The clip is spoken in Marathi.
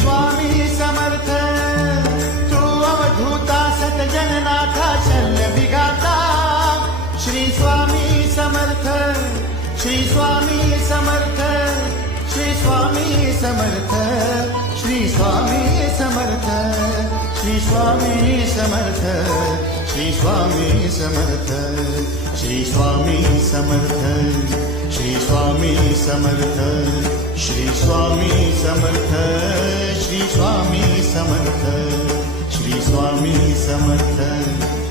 स्वामी समर्थ तू अवधूता सतजननाथा शल्य विघाता श्री स्वामी समर्थ श्री स्वामी समर्थ श्री स्वामी समर्थ श्री स्वामी समर्थ श्री स्वामी समर्थ श्री स्वामी समर्थ श्री स्वामी समर्थ श्री स्वामी समर्थ श्री स्वामी समर्थ श्री स्वामी समर्थ श्री स्वामी समर्थ